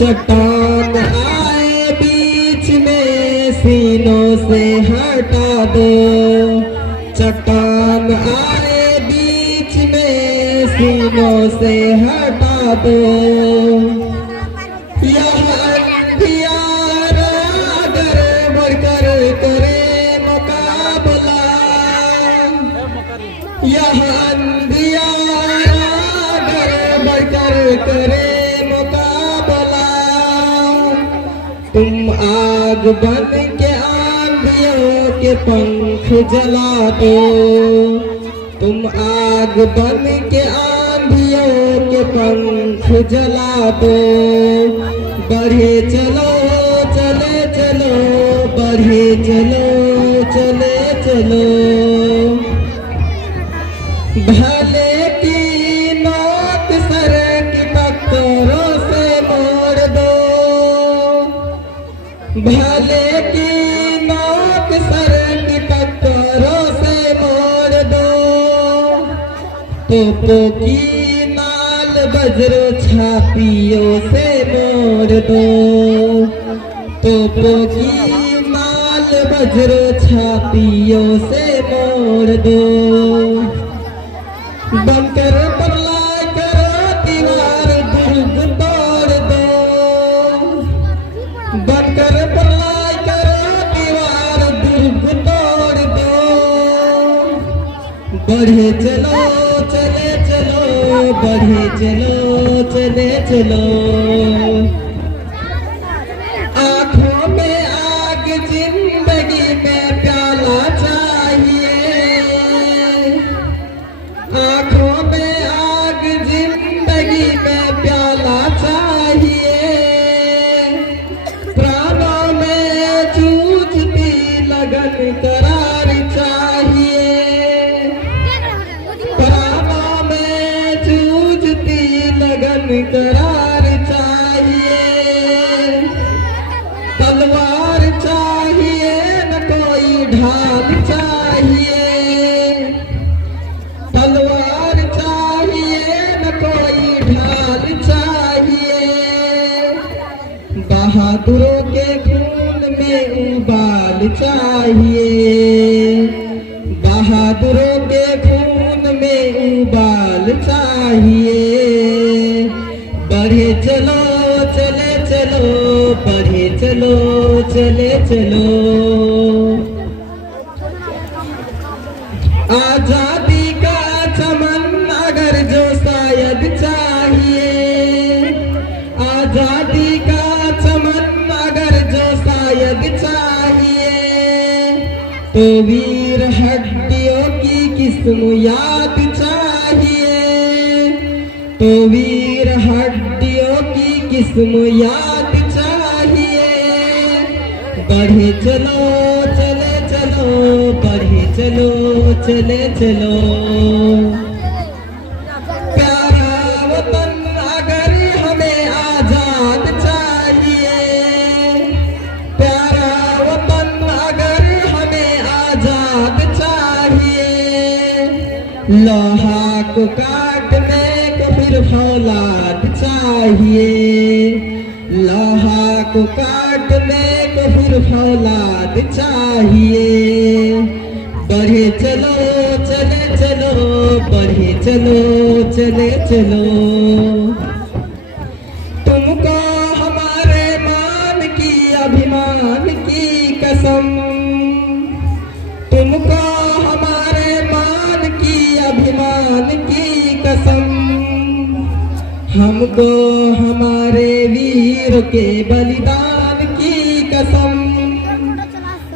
चट्टान आए बीच में सीनों से हटा दो। चट्टान आए बीच में सीनों से हटा दो। यह अंधियारा अगर बढ़कर करे मुकाबला, यह अंधियारा अगर बढ़कर करे मुकाबला, तुम आग बन के आंधियों के पंख जला दो। तुम आग बन के आंधियों के पंख जला दो। बढ़े चलो चले चलो, बढ़े चलो चले चलो। भले की नोक सर की टक्करों से मोड़ दो। भले की नोक सर की टक्करों से मोड़ दो। तोपों की नाल वज्र छातियों से मोड़ दो। तोपों की नाल वज्र छातियों से मोड़ दो। बनकर प्रलय करो दीवार दुर्ग तोड़ दो। बनकर प्रलय करो दीवार दुर्ग तोड़ दो। बढ़े चलो चले चलो, बढ़े चलो चले चलो। आँखों में आग जिंदगी में प्याला चाहिए। आँखों में आग जिंदगी में प्याला चाहिए। प्राणों में जूझती लगन करार चाहिए। प्राणों में जूझती लगन करार चाहिए। तलवार चाहिए न कोई ढाल चाहिए। तलवार चाहिए न कोई ढाल चाहिए। बहादुरों के खून में उबाल चाहिए। बहादुरों के खून में उबाल चाहिए। बढ़े चलो चले चलो, बढ़े चलो चले चलो। आजादी का चमन अगर जो शायद चाहिए। आजादी का चमन अगर जो शायद चाहिए। तो वीर हड्डियों की किस्म याद चाहिए। तो वीर हड्डियों की किस्म याद चाहिए। बढ़े चलो चले चलो, बढ़े चलो चले चलो। प्यारा वतन अगर हमें आजाद चाहिए। प्यारा वतन अगर हमें आजाद चाहिए। लोहा को काटने को फिर फौलाद चाहिए। लोहा को काटने को फिर फौलाद चाहिए। बढ़े चलो चले चलो, बढ़े चलो चले चलो। तुमको हमारे मान की अभिमान की कसम। तुमको हमारे मान की अभिमान की कसम। हमको हमारे वीर के बलिदान की कसम।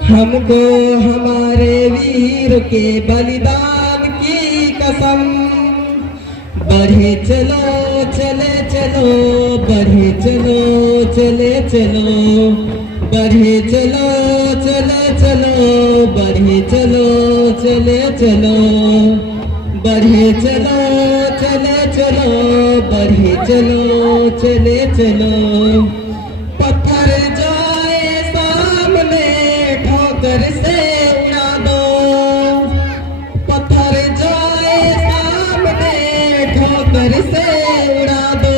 हमको हमारे वीर के बलिदान की कसम। बढ़े चलो चले चलो, बढ़े चलो चले चलो। बढ़े चलो चले चलो, बढ़े चलो चले चलो। बढ़े चलो चले चलो, बढ़े चलो चले चलो। पत्थर जाए सामने ठोकर से उड़ा दो। पत्थर जाए सामने ठोकर से उड़ा दो।